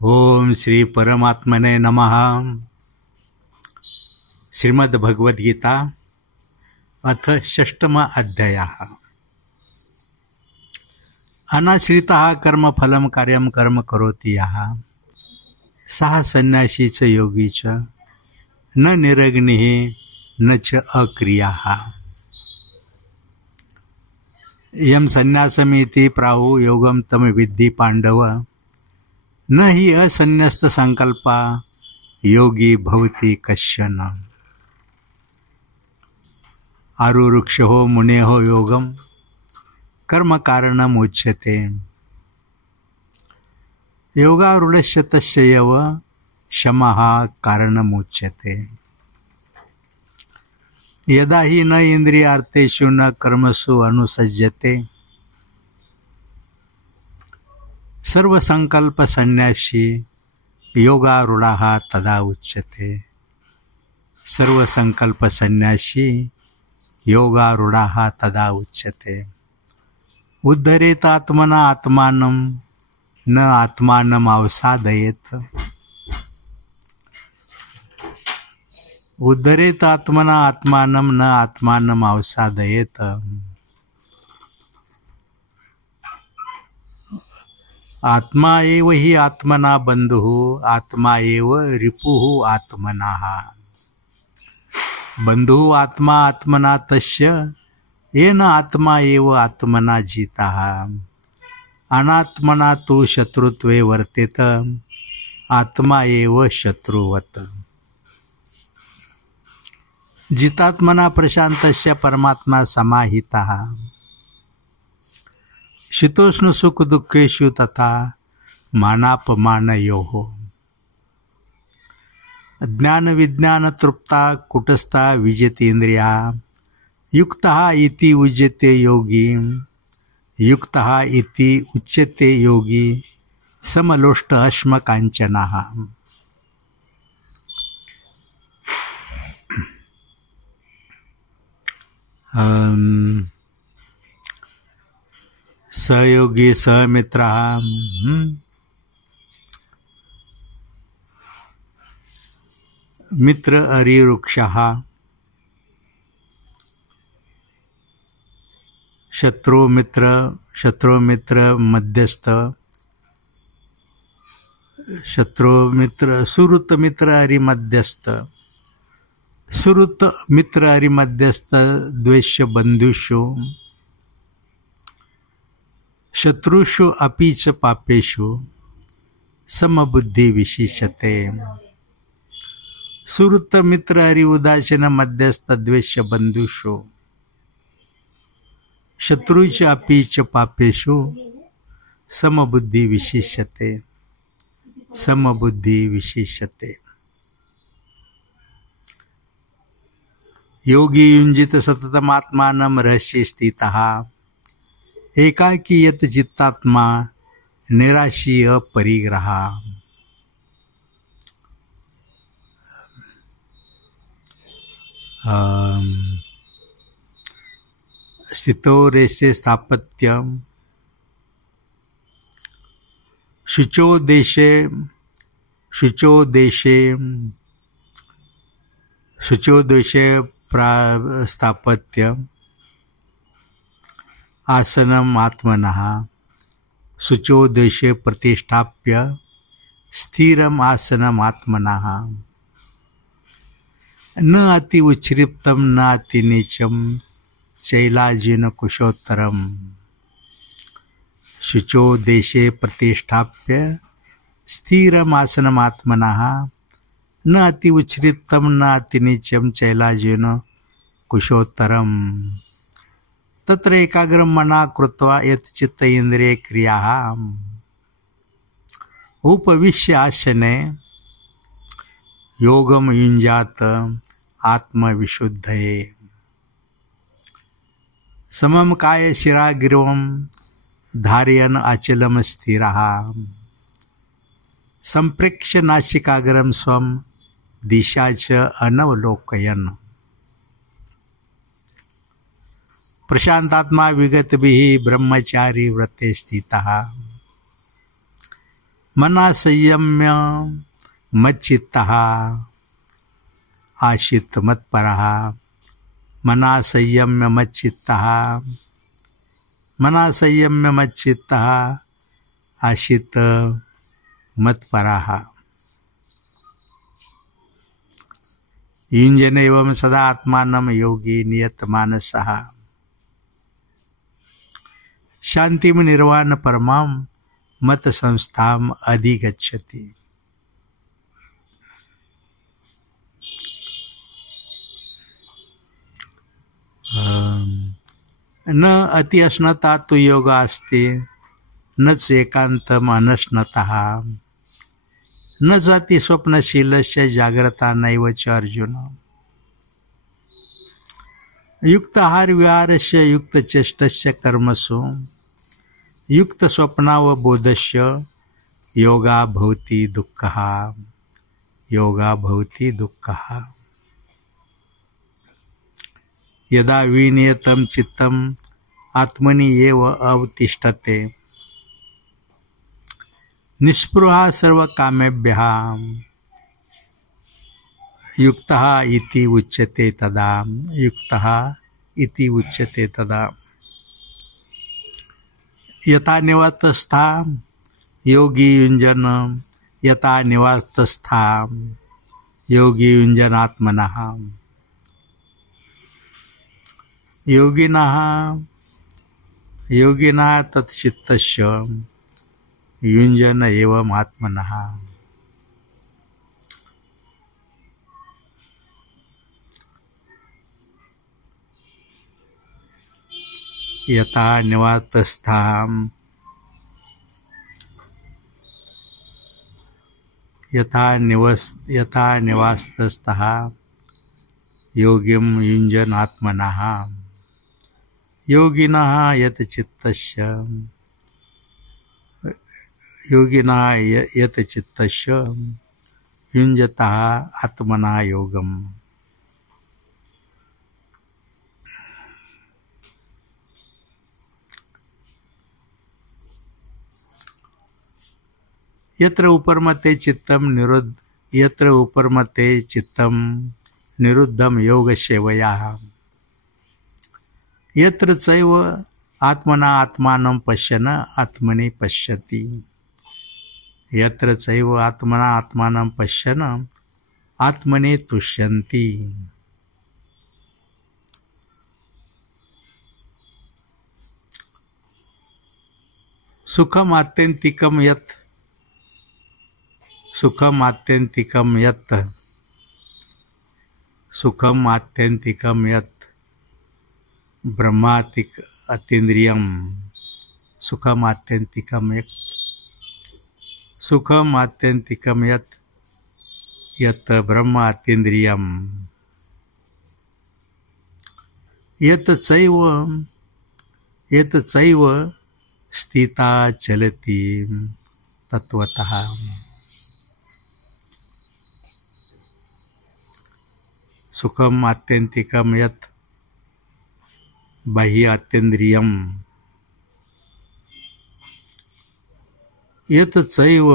ओम श्री परमात्मने नमः। श्रीमद् भगवद गीता अथ षष्ठम अध्यायः। अनाश्रितः कर्मफलं कार्यं कर्म करोति यः सः संन्यासी च योगी च न निरग्निः न च अक्रियाः। यं संन्यासमिति प्राहुः योगं तं विद्धि पाण्डव न हि असन्न्यस्त संकल्पा योगी भवति कश्चन। आरुरुक्षो मुनेः योगं कर्म कारणम् उच्यते योगारूढस्य तस्य एव शमः कारणम् उच्यते। यदा हि न इन्द्रियार्थेषु न कर्मसु अनुसज्जते सर्वसंकल्प संन्यासी योगारूढ़ः तदा उच्यते। सर्वसंकल्प संन्यासी योगारूढ़ः तदा उच्यते। उद्धरेत आत्मना आत्मानं न आत्मानं अवसादयेत। उद्धरेत आत्मना आत्मानं न आत्मानं अवसादयेत। आत्मा एव हि आत्मना बंधुः आत्मा एव रिपुः आत्मनः। बंधुः आत्मा आत्मना तस्य येन आत्मा एव आत्मना जितः। अनात्मना तु शत्रुत्वे वर्तेत आत्मा एव शत्रुवत्। जितात्मना प्रशान्तस्य परमात्मा समाहितः। शीतोष्ण सुख दुखेषु तथा मानापमानयोः। ज्ञान विज्ञान तृप्ता कुटस्था विजितेन्द्रिया युक्तः इति उच्यते योगी। युक्तः इति उच्यते योगी समलोष्ट अश्म कांचनः। सहयोगी सहमित्रः मित्र अरिवृक्षः शत्रु मित्र मध्यस्थ शत्रु मित्र सुहृत मित्र अरि मध्यस्थ सुहृत मित्र अरि मध्यस्थ द्वेष्य बंधुषु शत्रुषु अपि च पापेषु समबुद्धि विशिष्यते। सुहृत मित्र हरि उदासीन मध्यस्थ द्वेष्य बंधुषु शत्रुष अपि च पापेषु समबुद्धि विशिष्यते। समबुद्धि विशिष्यते। योगी युञ्जित सततमात्मानं रहस्ये स्थितः एकाकी यत चित्तात्मा निराशी अपरिग्रह। स्थितो रेषे स्थापत्यम शुचो देशे प्रास्थापत्यम आसनम आत्मनः शुचो देशे प्रतिष्ठाप्य स्थिरम आसनम आत्मनः। न अति उच्छ्रिप्तम न अति नीचम चैलाजिन कुशोत्तरम। शुचो देशे प्रतिष्ठाप्य स्थिरम आसनम आत्मनः न अति उच्छ्रिप्तम न अति नीचम चैलाजिन कुशोत्तरम। तत्र एकाग्रम मना कृत्वा यत् चित्त इंद्रिय क्रियाः उपविश्य आसने योगम युञ्जात आत्मविशुद्धये। समम काय शिराग्रीवम धारयन् अचलम स्थिरः संप्रेक्ष्य नासिकाग्रम स्वम दिशा च अनवलोकयन्। प्रशांतात्मा विगत भी ब्रह्मचारी व्रते स्थितः मना संयम्य मच्चित्तः आशित मत्परः। मना संयम्य मच्चित्तः, मना संयम्य मच्चित्तः आशित मत्परः। युञ्जनेवं सदा आत्मानं योगी नियतमानसः। शांतिम निर्वाण परमां मत संस्थाम अधिगच्छति। न अति अश्नता तो योगा अस्ति, न एकांतम अनश्नतः, न जाति स्वप्नशीलस्य जाग्रता नैव च अर्जुन। युक्त आहार विहारस्य युक्त चेष्टस्य कर्मसु युक्त स्वप्नावबोधस्य योगा भवति दुःखः, योगा भवति दुःखः। यदा विनियतं चित्तम् आत्मनि एव अवतिष्ठते निस्पृहा सर्वकामेभ्यः युक्तः इति उच्यते तदा, युक्तः इति उच्यते तदा। यथा निवातस्था योगी युञ्जन, यथा निवातस्था योगी युञ्जन आत्मनः। योगिनः तच्चित्तस्य युञ्जन एवं आत्मनः। यथा निवातस्थां यथा निवातस्थः योगिं युञ्जन आत्मनः। योगिनः यत् चित्तस्य युञ्जतः आत्मना योगम्। यत्र उपरमते चित्तं निरुद्धं योगसेवया। यत्र चैव आत्मना आत्मानं पश्यन् आत्मनि पश्यति। यत्र चैव आत्मना आत्मानं पश्यन् आत्मनि तुष्यन्ति। सुखम आत्यंतिकम यत्, सुखम आत्यंतिकम यत्, सुखम आत्यंतिकम यत् ब्रह्मातिक अतीन्द्रियम। सुखम आत्यंतिकम यत्, सुखम आत्यंतिकम यत् यत् ब्रह्म अतीन्द्रियम। यत् चैव स्थिता चलति तत्वतः। सुखम आत्यंतिकम यत् बाह्य अतीन्द्रियम। यत् चैव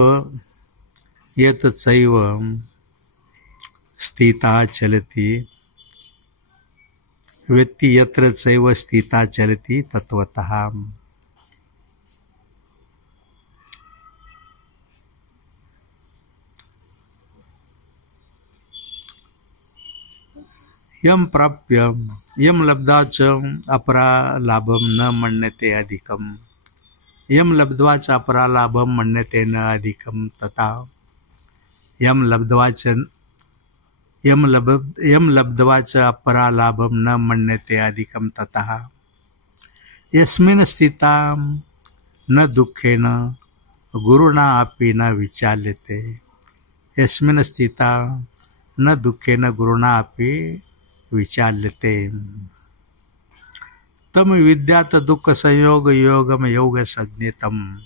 स्थिता चलति वेत्ति यत्र चैव स्थिता चलति तत्वतः। यम प्राप्य यम लब्ध्वा च अपरा लाभम न मन्यते अधिकम। यम लब्ध्वा च अपरा लाभम मन्यते न अधिकम तथा। यम लब्ध्वा च अपरा लाभम न मन्यते अधिकम तथा। यस्मिन् स्थिता न दुःखेन गुरुणा अपि न विचाल्यते। यस्मिन् स्थिता न दुःखेन गुरुणा अपि विचाल्यते। तम विद्यात दुःख संयोग योगम योग संज्ञितम।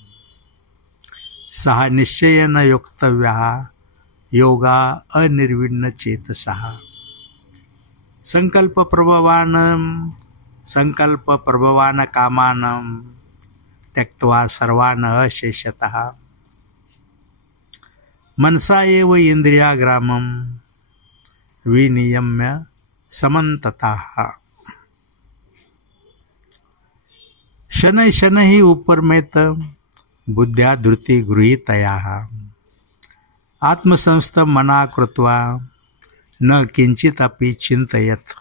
सः निश्चयेन योक्तव्यः योगा अनिर्विण्ण चेतसः। संकल्प प्रभवान कामानं त्यक्त्वा सर्वान् अशेषतः। मनसा एव इंद्रियाग्रामं विनियम्य समन्ततः। शनै शनैः उपरमेत बुद्ध्या धृति गृहीतयाः। आत्मसंस्थं मना कृत्वा न किंचिदपि चिन्तयेत्।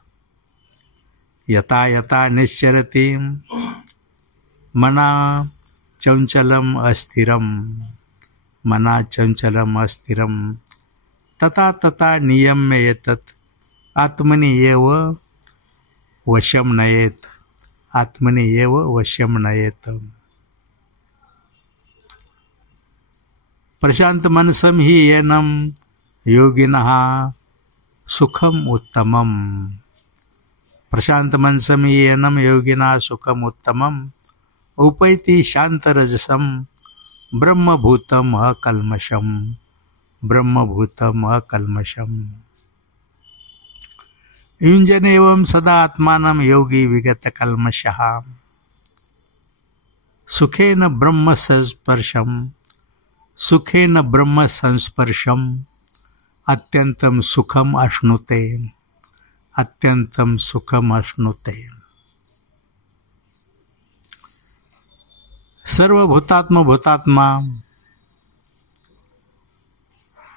यथा यथा निश्चरति मना चंचलम अस्थिरम तथा तथा नियम्य एतत् आत्मनि एव वशं नयेत्। आत्मनि एव वशं नयेत्। प्रशांत मनसं हि येनं योगिनः सुखम उत्तमम। प्रशांत मनसं हि येनं योगिनः सुखम उत्तमम उपैति शांतरजसं ब्रह्मभूतम अकल्मषम। ब्रह्मभूतम अकल्मषम। युञ्जनेवं सदा आत्मानं योगी विगत कल्मषः। सुखेन ब्रह्म संस्पर्शम। सुखेन ब्रह्म संस्पर्शम अत्यंतं सुखम अश्नुते। अत्यंतं सुखम अश्नुते। सर्वभूतात्म भूतात्मा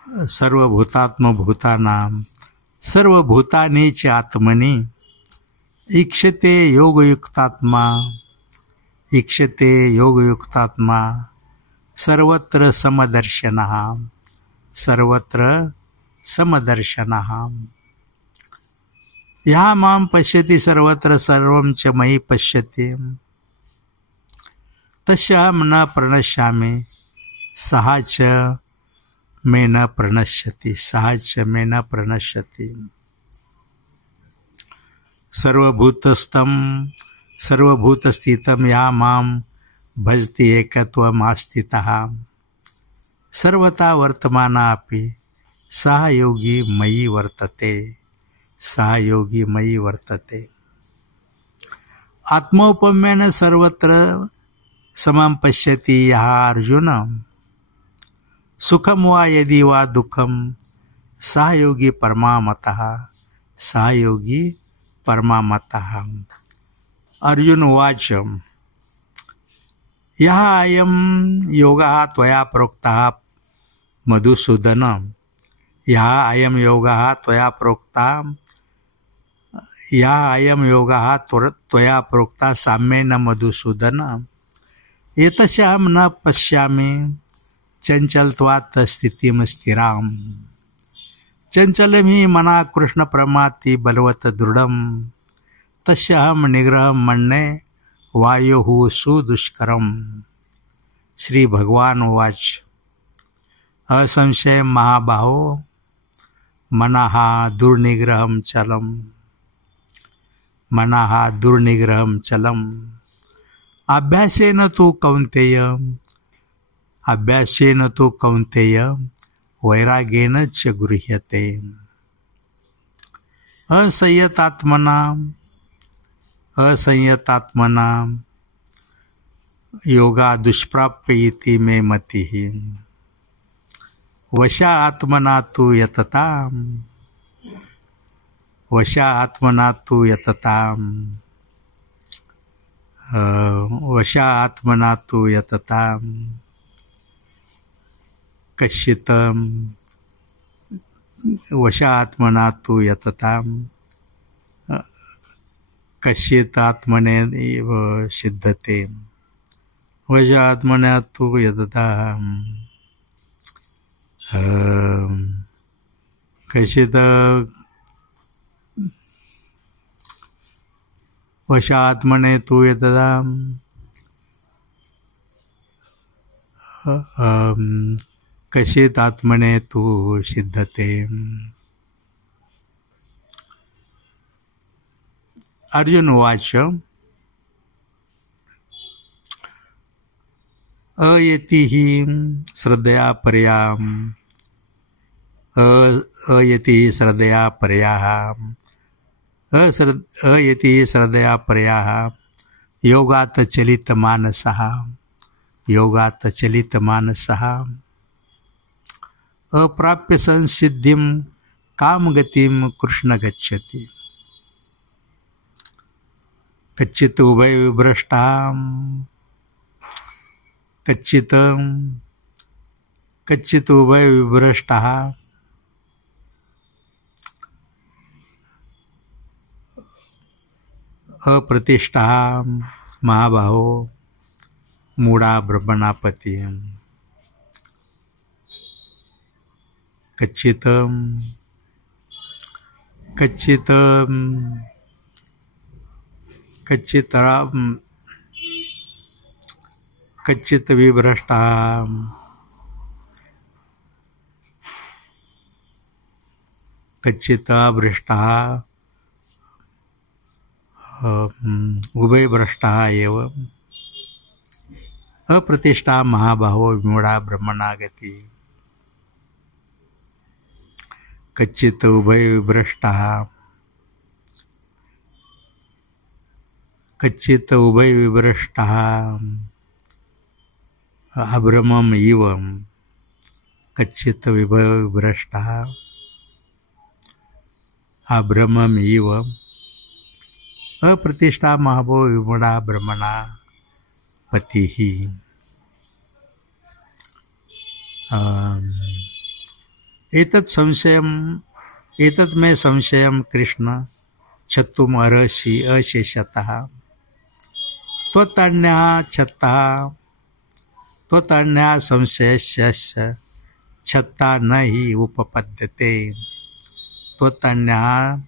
सर्वभूतात्म भूतानां सर्वभूतानि च आत्मनि ईक्षते योगयुक्तात्मा। ईक्षते योगयुक्तात्मा सर्वत्र समदर्शनः। सर्वत्र समदर्शनः। यहाँ मां पश्यति सर्वत्र सर्वं च मयि पश्यति। तस्य अहं न प्रणश्यामि सः च मे न प्रणश्यति। सः च मे न प्रणश्यति। सर्वभूतस्थं सर्वभूतस्थितं या मां भजति एकत्वमास्थितः सर्वथा वर्तमानापि सः योगी मयि वर्तते। सः योगी मयि वर्तते। आत्मौपम्येन सर्वत्र समं पश्यति यः अर्जुन सुखम वा यदि वा दुःखम सः योगी परमामतः। सः योगी परमामतः। अर्जुन उवाच यः अयं योगः त्वया प्रोक्तः मधुसूदन। यः अयं योगः त्वया प्रोक्तः यः अयं योगः त्वया प्रोक्तः साम्येन मधुसूदन एतस्य अहं न पश्यामि चंचलत्वात् स्थितिं स्थिराम्। चंचलमि मना कृष्ण प्रमाति बलवत् दृढम् तस्य अहं निग्रहं मन्ये वायोः सुदुष्करम्। श्री भगवान उवाच असंशयं महाबाहो मनः दुर्निग्रहं चलम्। मनः दुर्निग्रहं चलम्। अभ्यासेन तु कौन्तेय अभ्यासेन तु कौन्तेय वैराग्येन च गृह्यते। असंयतात्मना योगा दुष्प्राप्य इति मे मतिः। वशा आत्मना तु यतताम्। वशा आत्मना तु यतताम्। वशा आत्मना तु यतताम्। कश्चित् वशा आत्मना तु यतताम्। कश्चित् आत्मनेव सिद्धते। वशा आत्मना तु यतताम्। कश्चित् वशा आत्मने तु यतताम्। कश्चित् आत्मने तु सिद्धते। अर्जुन उवाच अयति हि श्रद्धया पर्याम्। अयति श्रद्धया पर्याः। अयति श्रद्धया पर्याः योगात् चलितमानसः। योगात् चलितमानसः। अप्राप्य संसिद्धिं कामगतिं कृष्ण गच्छति। कच्चित् उभयविभ्रष्टां कच्चित् उभयविभ्रष्टः अप्रतिष्ठः महाबाहो मूढा ब्रह्मणापति। कच्चित् विभ्रष्टः कच्चित् अभ्रष्टः उभयभ्रष्टः एव अप्रतिष्ठा महाबाहो मूढा ब्रह्मणागति। कच्चित् उभयविभ्रष्टः अभ्रमम् इव कच्चित् विभ्रष्टः अभ्रमम् इव अप्रतिष्ठा महाबाहो विमूढा ब्रह्मणा पतिः। एतत् मे संशयं कृष्ण छत्तुम् अर्हसि अशेषतः त्वत्तन्यः संशयस्य छत्ता न हि उपपद्यते। त्वत्तन्यः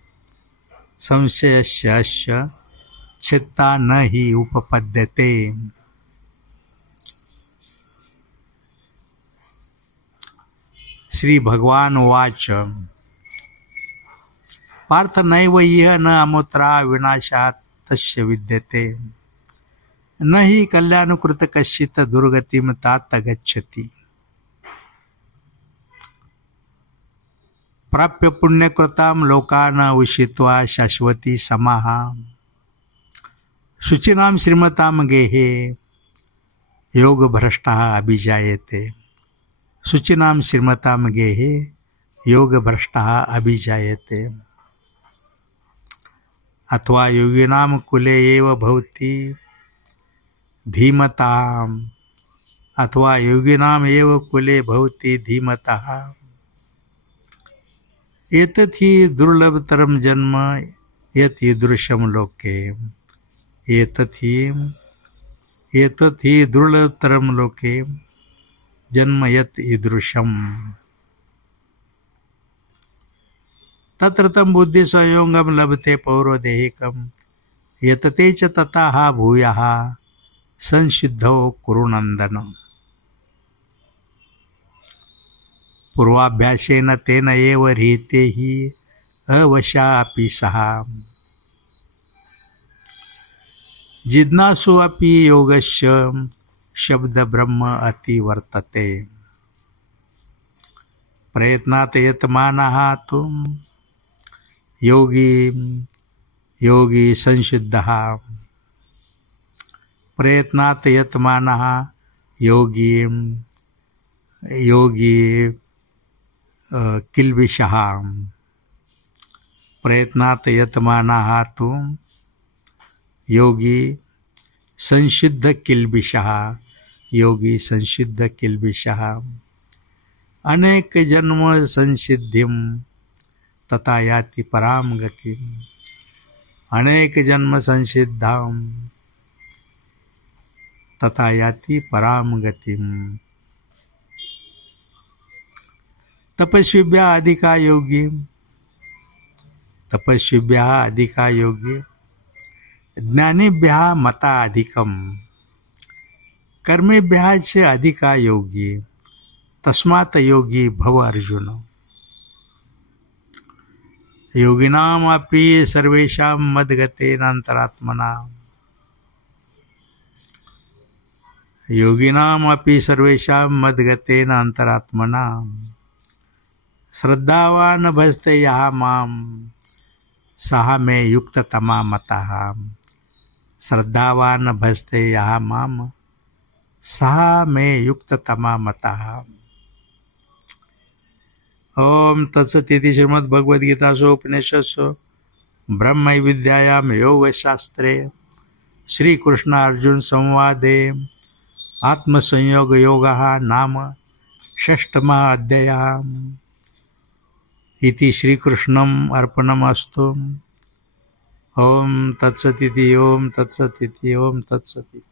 संशयस्य छत्ता न हि उपपद्यते। श्री भगवान उवाच पार्थ नैव इह न अमुत्रा विनाशात् तस्य विद्यते न हि कल्याणकृत कश्चित् दुर्गतिं तात गच्छति। प्राप्य पुण्यकृतां लोकान् उषित्वा शाश्वती समाः शुचिनां श्रीमतां गेहे योगभ्रष्टः अभिजायते। शुचिनां श्रीमतां गेहे योगभ्रष्टः अभिजायते। अथवा योगिनां कुले एव भवति धीमताम् अथवा योगिनाम् एव कुले भवति धीमतः। एतत् हि दुर्लभतरं जन्म यत् ईदृशं लोके। एतत् हि दुर्लभतरं लोके जन्म यत् ईदृशम्। तत्र तं बुद्धिसंयोगं लभते पौरोदेहिकं यतते च ततः भूयः संसिद्धौ कुरु नन्दन। पूर्वाभ्यासेन तेन एव ह्रियते हि अवशा अपि सः। जिज्ञासु अपि योगस्य शब्द ब्रह्म अति वर्तते। प्रयत्नात् यतमानः तु योगी संसिद्धः। प्रयत्नात् यतमानः योगी किल्बिषः। प्रयत्नात् यतमानः तु योगी संसिद्ध किल्बिषः। योगी संसिद्ध किल्बिषः। अनेक जन्म संसिद्धिं तथा याति पराम गतिम्। अनेक जन्म संसिद्धां तथा याति पराम गतिम्। तपस्विभ्यः अधिका योगी ज्ञानिभ्यः मता अधिकम्। कर्मेभ्यः च अधिका योगी तस्मात् योगी भव अर्जुन। योगिनामपि सर्वेषां मद्गतेन अंतरात्मना। योगिनामपि सर्वेषां मद्गतेन अंतरात्मना। श्रद्धावान् भजते यः मां सः मे युक्ततमा मतः। श्रद्धावान् भजते यः मां सः मे युक्ततमा मतः। ओम तत्सदिति श्रीमद्भगवद्गीतासु उपनिषत्सु ब्रह्मविद्यायां योगशास्त्रे श्रीकृष्णार्जुन संवादे आत्मसंयोग योगः नाम षष्ठमः अध्यायः। इति श्रीकृष्णम् अर्पणमस्तु। ओम तत्सदिति ओम तत्सदिति ओम तत्सदिति।